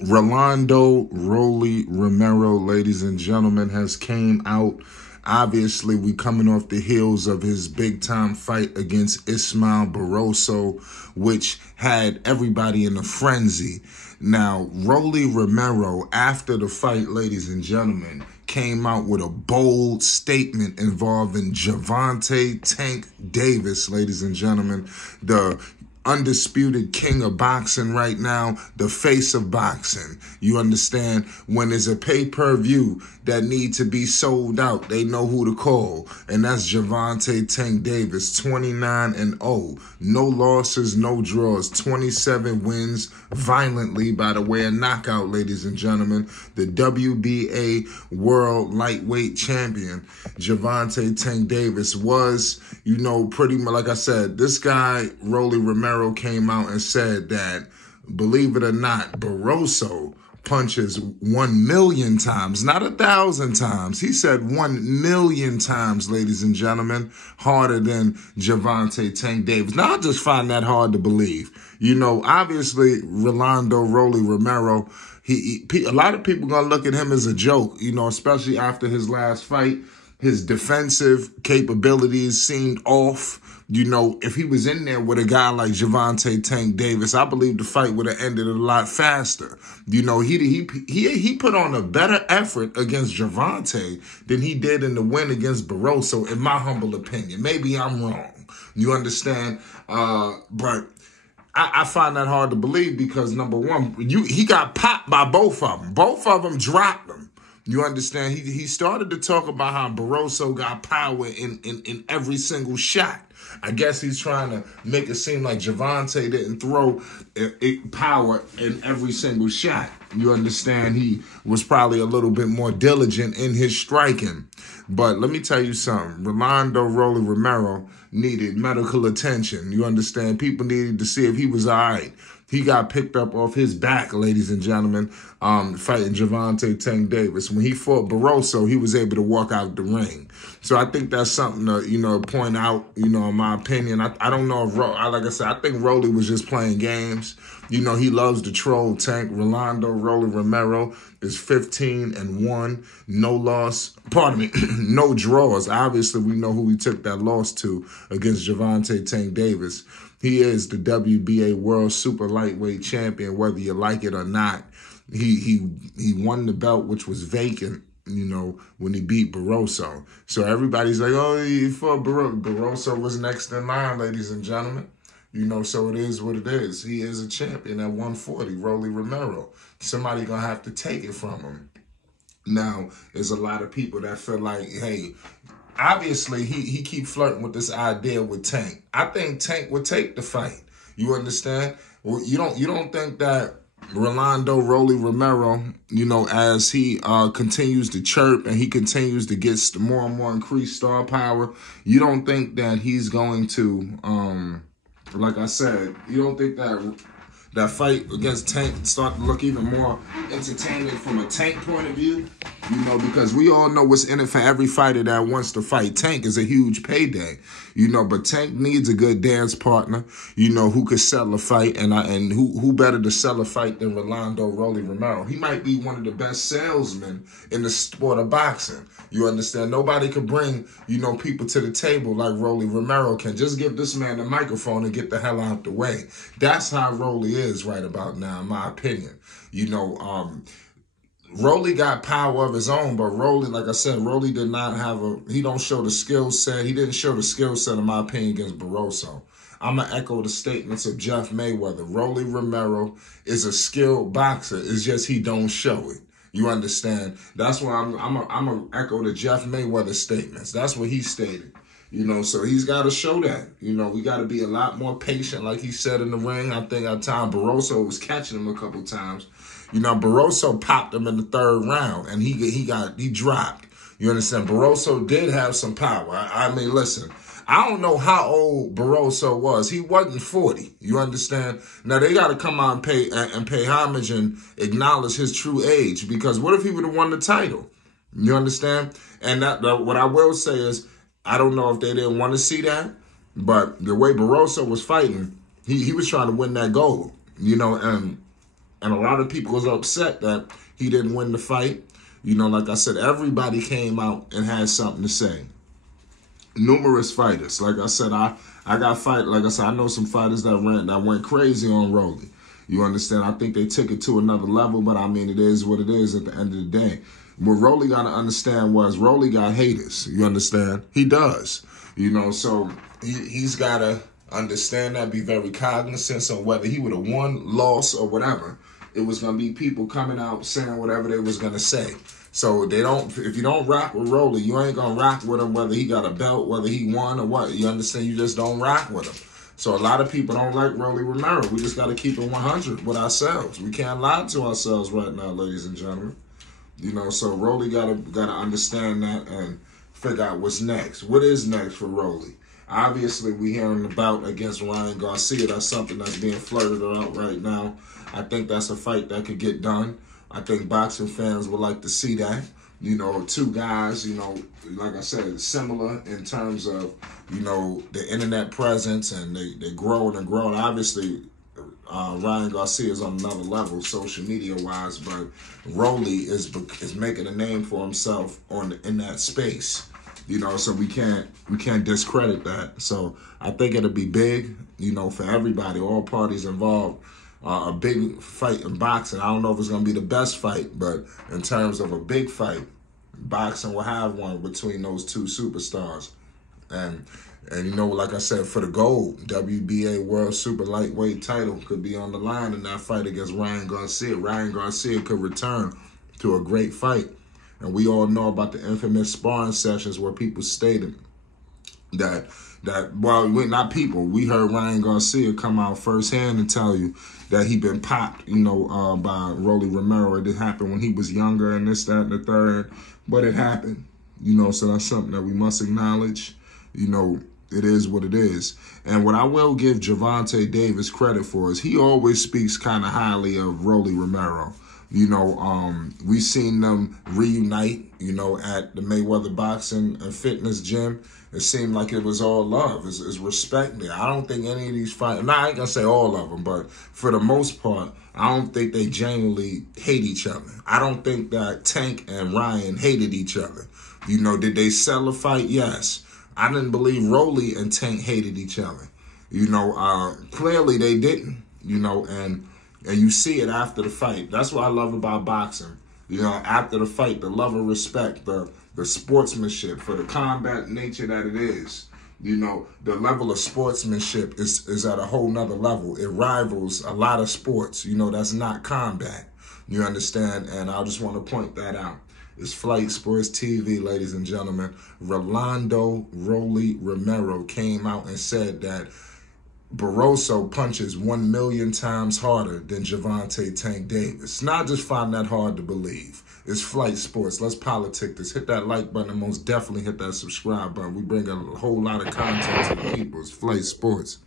Rolando Rolly Romero, ladies and gentlemen, has came out. Obviously, we coming off the heels of his big-time fight against Ismael Barroso, which had everybody in a frenzy. Now, Rolly Romero, after the fight, ladies and gentlemen, came out with a bold statement involving Gervonta Tank Davis, ladies and gentlemen, the undisputed king of boxing right now, the face of boxing. You understand? When there's a pay-per-view that need to be sold out, they know who to call, and that's Gervonta Tank Davis, 29-0. No losses, no draws, 27 wins violently by the way of knockout, ladies and gentlemen. The WBA World Lightweight Champion, Gervonta Tank Davis, was, pretty much, like I said, this guy, Rolly Romero, came out and said that, believe it or not, Barroso punches 1 million times, not 1,000 times. He said 1 million times, ladies and gentlemen, harder than Gervonta Tank Davis. Now, I just find that hard to believe. Obviously, Rolando Rolly Romero, a lot of people going to look at him as a joke, especially after his last fight. His defensive capabilities seemed off. If he was in there with a guy like Gervonta Tank Davis, I believe the fight would have ended a lot faster. He put on a better effort against Gervonta than he did in the win against Barroso, in my humble opinion. Maybe I'm wrong. You understand? But I find that hard to believe because, number one, he got popped by both of them. Both of them dropped him. You understand? He started to talk about how Barroso got power in every single shot. I guess he's trying to make it seem like Gervonta didn't throw power in every single shot. You understand? He was probably a little bit more diligent in his striking. But let me tell you something. Rolando Rolly Romero needed medical attention. You understand? People needed to see if he was all right. He got picked up off his back, ladies and gentlemen, fighting Gervonta Tank Davis. When he fought Barroso, he was able to walk out the ring. So I think that's something to, point out, in my opinion. I don't know if, like I said, I think Rolly was just playing games. He loves to troll Tank. Rolando Rolly Romero is 15-1, no loss, no draws. Obviously, we know who he took that loss to against Gervonta Tank Davis. He is the WBA World Super Lightweight Champion, whether you like it or not. He won the belt, which was vacant, when he beat Barroso. So everybody's like, oh, he fought Barroso. Barroso was next in line, ladies and gentlemen. So it is what it is. He is a champion at 140, Rolly Romero. Somebody going to have to take it from him. Now, there's a lot of people that feel like, hey, obviously, he keep flirting with this idea with Tank. I think Tank would take the fight. You understand? Well, you don't think that Rolando Rolly Romero, as he continues to chirp and he continues to get more and more increased star power, you don't think that he's going to, like I said, you don't think that fight against Tank start to look even more entertaining from a Tank point of view? Because we all know what's in it for every fighter that wants to fight. Tank is a huge payday, but Tank needs a good dance partner, who could sell a fight, and who better to sell a fight than Rolando Rolly Romero? He might be one of the best salesmen in the sport of boxing. You understand? Nobody could bring, people to the table like Rolly Romero can. Just give this man the microphone and get the hell out the way. That's how Rolly is right about now, in my opinion. Rolly got power of his own, but Rolly, like I said, Rolly did not have he don't show the skill set. He didn't show the skill set, in my opinion, against Barroso. I'm going to echo the statements of Jeff Mayweather. Rolly Romero is a skilled boxer. It's just he don't show it. You understand? That's why I'm going to echo the Jeff Mayweather statements. That's what he stated. So he's got to show that. We got to be a lot more patient, like he said in the ring. I think at time Barroso was catching him a couple times. Barroso popped him in the third round, and he dropped. You understand? Barroso did have some power. I mean, listen, I don't know how old Barroso was. He wasn't 40. You understand? Now, they got to come out and pay homage and acknowledge his true age, because what if he would have won the title? You understand? And that what I will say is, I don't know if they didn't want to see that, but the way Barroso was fighting, he was trying to win that gold, and And a lot of people was upset that he didn't win the fight. You know, like I said, everybody came out and had something to say. Numerous fighters. Like I said, I got fight. Like I said, I know some fighters that went crazy on Rolly. You understand? I think they took it to another level, but I mean, it is what it is at the end of the day. What Rolly got to understand was Rolly got haters. You understand? He does. You know, so he's got to understand that, be very cognizant. So whether he would have won, lost, or whatever, it was going to be people coming out saying whatever they was going to say. So if you don't rock with Rolly, you ain't going to rock with him whether he got a belt, whether he won or what. You understand? You just don't rock with him. So a lot of people don't like Rolly Romero. We just got to keep it 100 with ourselves. We can't lie to ourselves right now, ladies and gentlemen. You know, so Rolly gotta understand that and figure out what's next. What is next for Rolly? Obviously, we hearing the bout against Ryan Garcia. That's something that's being flirted out right now. I think that's a fight that could get done. I think boxing fans would like to see that. You know, two guys, you know, like I said, similar in terms of, you know, the internet presence, and they growing and growing. Obviously, Ryan Garcia is on another level, social media wise, but Rolly is making a name for himself in that space. You know, so we can't discredit that. So I think it'll be big, you know, for everybody, all parties involved. A big fight in boxing. I don't know if it's going to be the best fight, but in terms of a big fight, boxing will have one between those two superstars. And you know, like I said, for the gold, WBA World Super Lightweight title could be on the line in that fight against Ryan Garcia. Ryan Garcia could return to a great fight. And we all know about the infamous sparring sessions where people stated that well, not people. We heard Ryan Garcia come out firsthand and tell you that he been popped, you know, by Rolly Romero. It did happen when he was younger and this, that, and the third. But it happened, you know, so that's something that we must acknowledge. You know, it is what it is. And what I will give Gervonta Davis credit for is he always speaks kind of highly of Rolly Romero. You know, we seen them reunite, you know, at the Mayweather Boxing and Fitness Gym. It seemed like it was all love. It's respect there. I don't think any of these fighters, I ain't going to say all of them, but for the most part, I don't think they genuinely hate each other. I don't think that Tank and Ryan hated each other. You know, did they sell a fight? Yes. I didn't believe Rolly and Tank hated each other. You know, clearly they didn't, you know, and you see it after the fight. That's what I love about boxing. You know, after the fight, the love and respect, the sportsmanship, for the combat nature that it is. You know, the level of sportsmanship is at a whole nother level. It rivals a lot of sports. You know, that's not combat. You understand? And I just want to point that out. It's Flight Sports TV, ladies and gentlemen. Rolando Rolly Romero came out and said that Barroso punches 1 million times harder than Gervonta Tank Davis. Not just find that hard to believe. It's Flight Sports. Let's politic this. Hit that like button and most definitely hit that subscribe button. We bring a whole lot of content to the people. It's Flight Sports.